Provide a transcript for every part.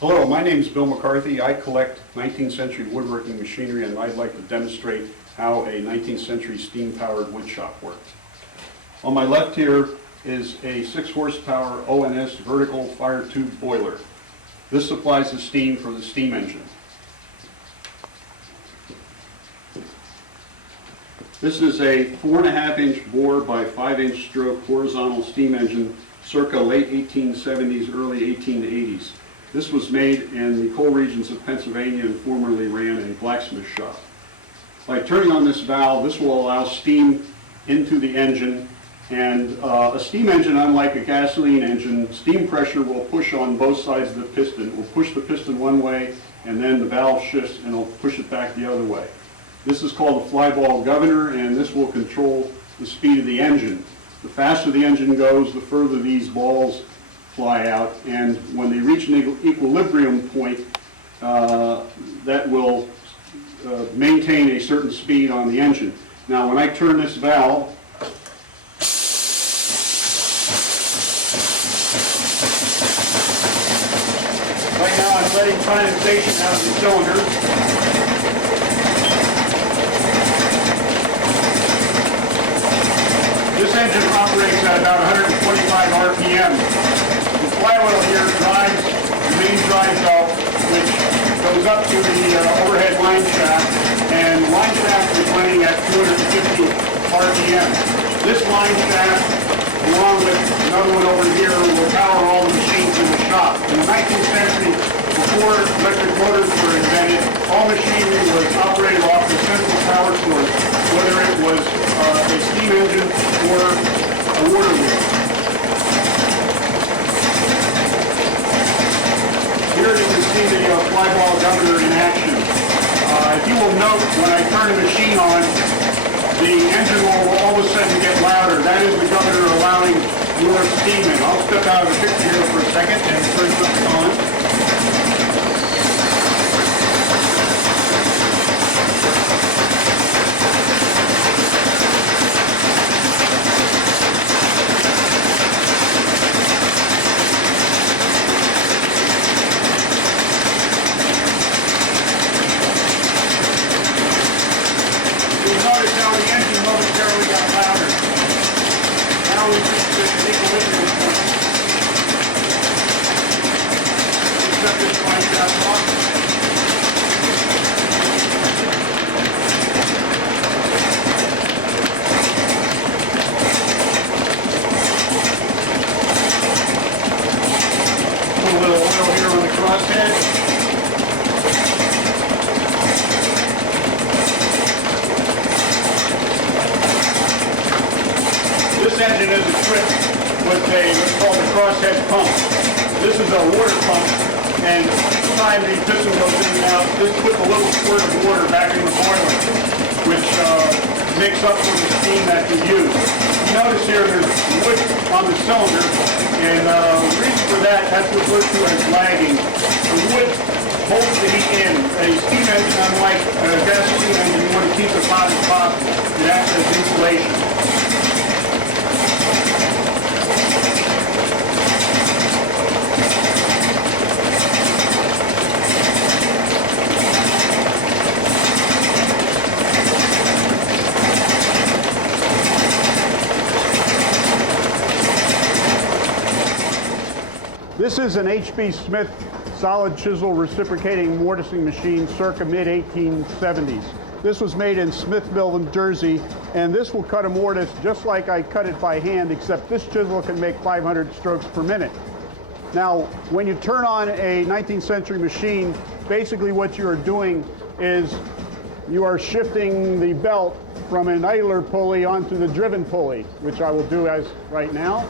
Hello, my name is Bill McCarthy. I collect 19th century woodworking machinery, and I'd like to demonstrate how a 19th century steam-powered wood shop works. On my left here is a 6 horsepower ONS vertical fire tube boiler. This supplies the steam for the steam engine. This is a 4.5-inch bore by 5-inch stroke horizontal steam engine circa late 1870s, early 1880s. This was made in the coal regions of Pennsylvania and formerly ran a blacksmith shop. By turning on this valve, this will allow steam into the engine, and a steam engine, unlike a gasoline engine, steam pressure will push on both sides of the piston. It will push the piston one way, and then the valve shifts and it'll push it back the other way. This is called a flyball governor, and this will control the speed of the engine. The faster the engine goes, the further these balls fly out, and when they reach an equilibrium point, that will maintain a certain speed on the engine. Now, when I turn this valve, right now I'm letting condensation out of the cylinder. This engine operates at about 125 RPM. The flywheel here drives the main drive belt, which goes up to the overhead line shaft, and the line shaft is running at 250 RPM. This line shaft, along with another one over here, will power all the machines in the shop. In the 19th century, before electric motors were invented, all machinery was operated off the central power source, whether it was a steam engine or a water wheel. Here you can see the flyball governor in action. If you will note, when I turn the machine on, the engine will all of a sudden get louder. That is the governor allowing more steam in. I'll step out of the picture here for a second and turn something on. Put a little oil here on the crosshead. This engine is equipped with what's called a crosshead pump. This is a water pump, and each time the piston goes in and out, this puts a little squirt of water back in the boiler, which makes up for the steam that you use. You notice here there's wood on the cylinder, and the reason for that, that's referred to as lagging. The wood holds the heat in. A steam engine, unlike a gasoline engine, you want to keep it hot as possible. It acts as insulation. This is an H.B. Smith solid chisel reciprocating mortising machine circa mid-1870s. This was made in Smithville, New Jersey, and this will cut a mortise just like I cut it by hand, except this chisel can make 500 strokes per minute. Now, when you turn on a 19th century machine, basically what you are doing is you are shifting the belt from an idler pulley onto the driven pulley, which I will do as right now.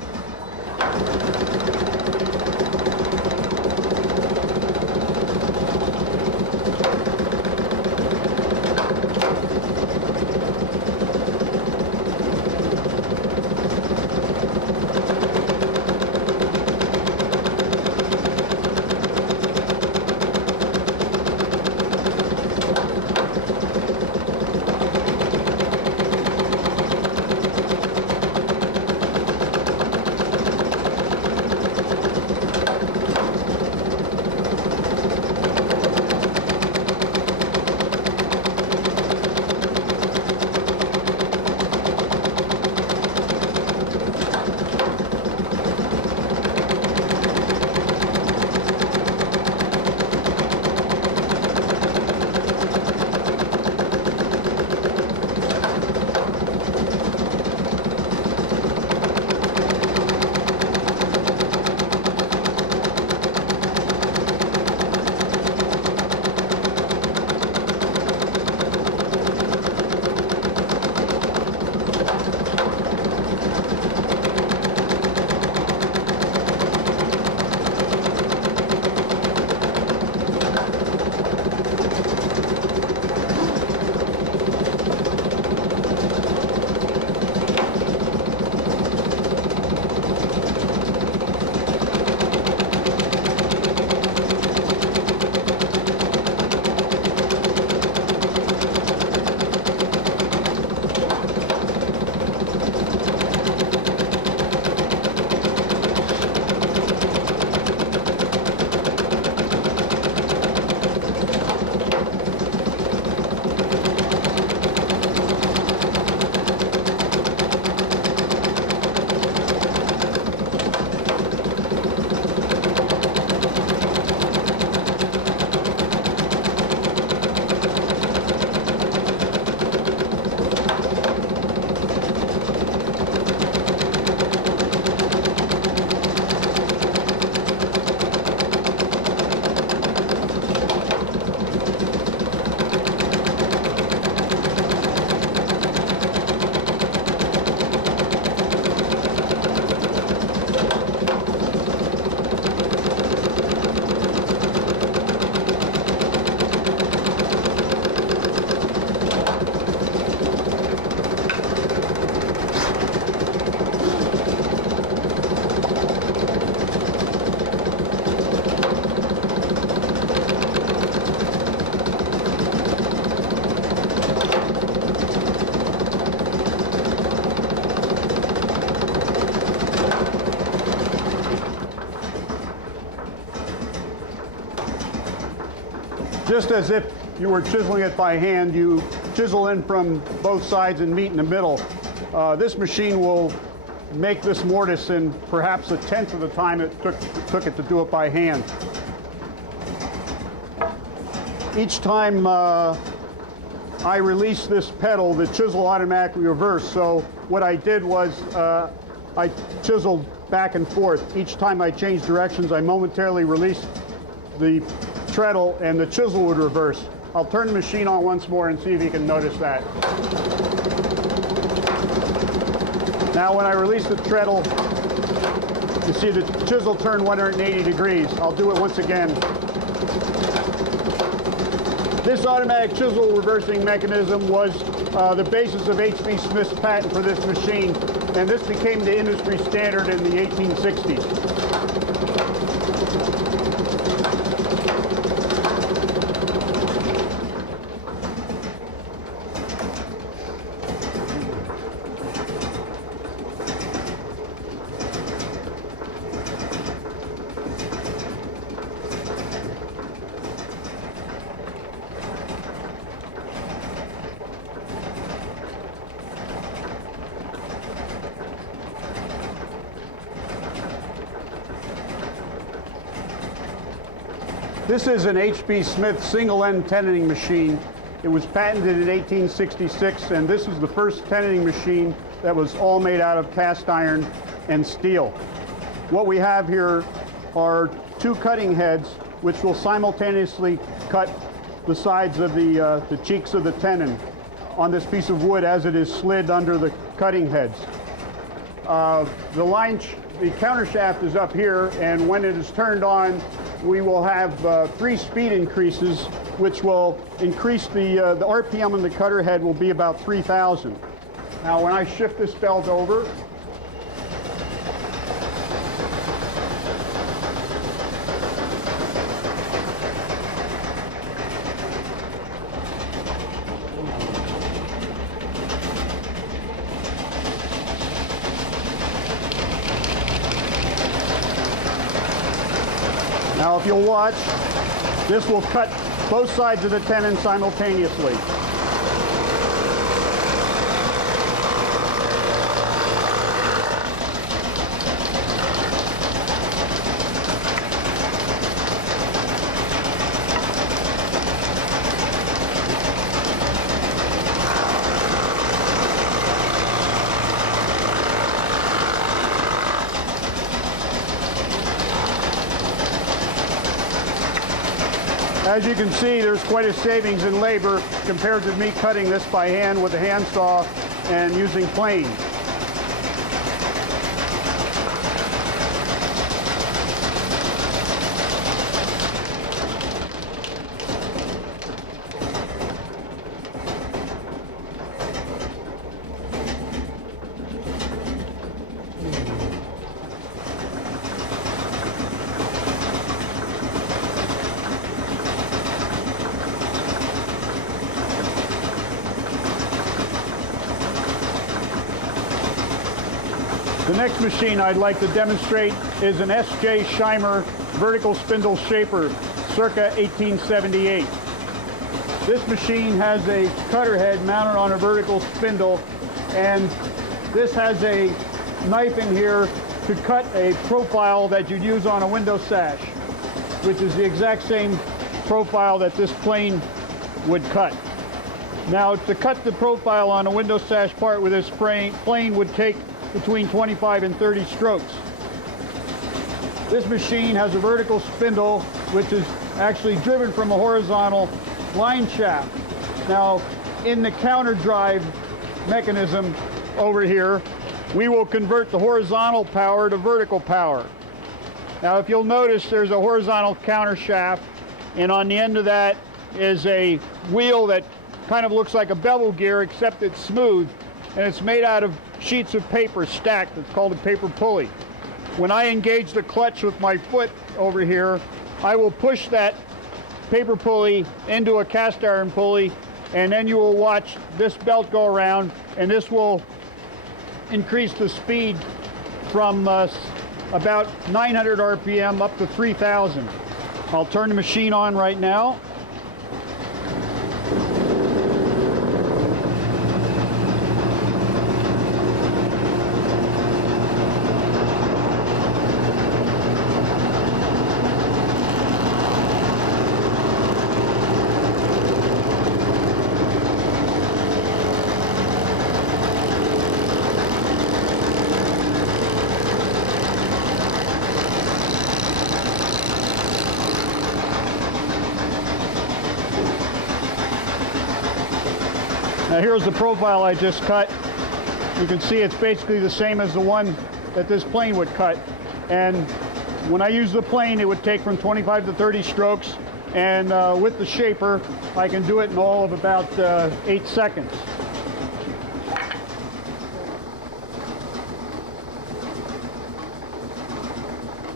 Just as if you were chiseling it by hand, you chisel in from both sides and meet in the middle. This machine will make this mortise in perhaps 1/10 of the time it took it to do it by hand. Each time I release this pedal, the chisel automatically reversed. So what I did was I chiseled back and forth. Each time I changed directions, I momentarily released the treadle and the chisel would reverse. I'll turn the machine on once more and see if you can notice that. Now when I release the treadle, you see the chisel turn 180 degrees. I'll do it once again. This automatic chisel reversing mechanism was the basis of H.B. Smith's patent for this machine, and this became the industry standard in the 1860s. This is an H.B. Smith single-end tenoning machine. It was patented in 1866, and this is the first tenoning machine that was all made out of cast iron and steel. What we have here are two cutting heads, which will simultaneously cut the sides of the cheeks of the tenon on this piece of wood as it is slid under the cutting heads. The counter shaft is up here, and when it is turned on, we will have 3 speed increases, which will increase the RPM on the cutter head will be about 3,000. Now when I shift this belt over, now if you'll watch, this will cut both sides of the tenon simultaneously. As you can see, there's quite a savings in labor compared to me cutting this by hand with a handsaw and using planes. The next machine I'd like to demonstrate is an S.J. Scheimer vertical spindle shaper, circa 1878. This machine has a cutter head mounted on a vertical spindle, and this has a knife in here to cut a profile that you'd use on a window sash, which is the exact same profile that this plane would cut. Now, to cut the profile on a window sash part with this plane would take between 25 and 30 strokes. This machine has a vertical spindle which is actually driven from a horizontal line shaft. Now, in the counter drive mechanism over here, we will convert the horizontal power to vertical power. Now, if you'll notice, there's a horizontal counter shaft, and on the end of that is a wheel that kind of looks like a bevel gear, except it's smooth, and it's made out of sheets of paper stacked. It's called a paper pulley. When I engage the clutch with my foot over here, I will push that paper pulley into a cast iron pulley, and then you will watch this belt go around, and this will increase the speed from about 900 RPM up to 3,000. I'll turn the machine on right now. Now here's the profile I just cut. You can see it's basically the same as the one that this plane would cut. And when I use the plane, it would take from 25 to 30 strokes. And with the shaper, I can do it in all of about 8 seconds.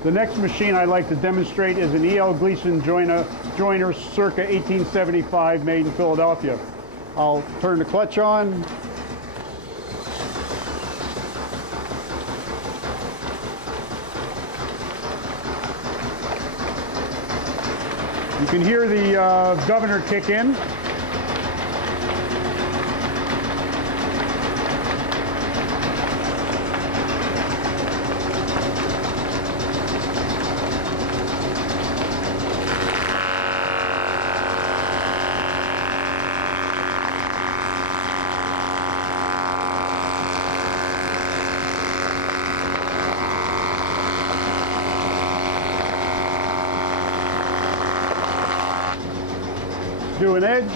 The next machine I'd like to demonstrate is an E.L. Gleason joiner circa 1875, made in Philadelphia. I'll turn the clutch on. You can hear the governor kick in. Do an edge.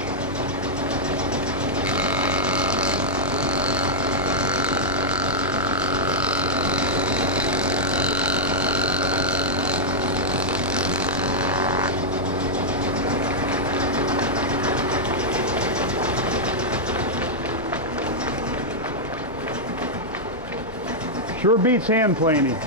Sure beats hand planing.